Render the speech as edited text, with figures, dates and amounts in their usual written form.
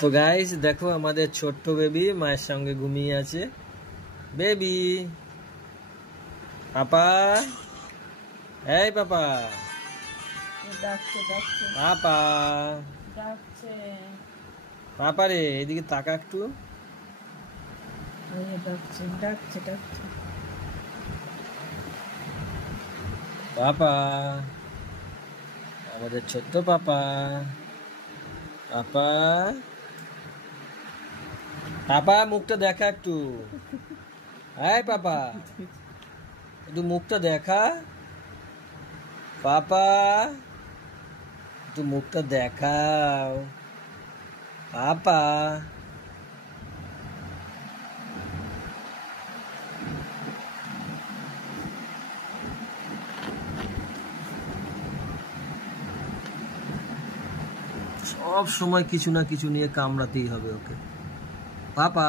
তো গাইস দেখো আমাদের ছোট্ট বেবি মায়ের সঙ্গে ঘুমিয়ে আছে। বেবি পাপা, এই পাপা, পাপা, পাপা রে এদিকে তাকা একটু। পাপা, আমাদের ছোট্ট পাপা, পাপা, পাপা মুখটা দেখা একটু। এই পাপা একটু মুখটা দেখা। পাপা একটু মুখটা দেখাও। পাপা সব সময় কিছু না কিছু নিয়ে কামড়াতেই হবে ওকে। পাপা।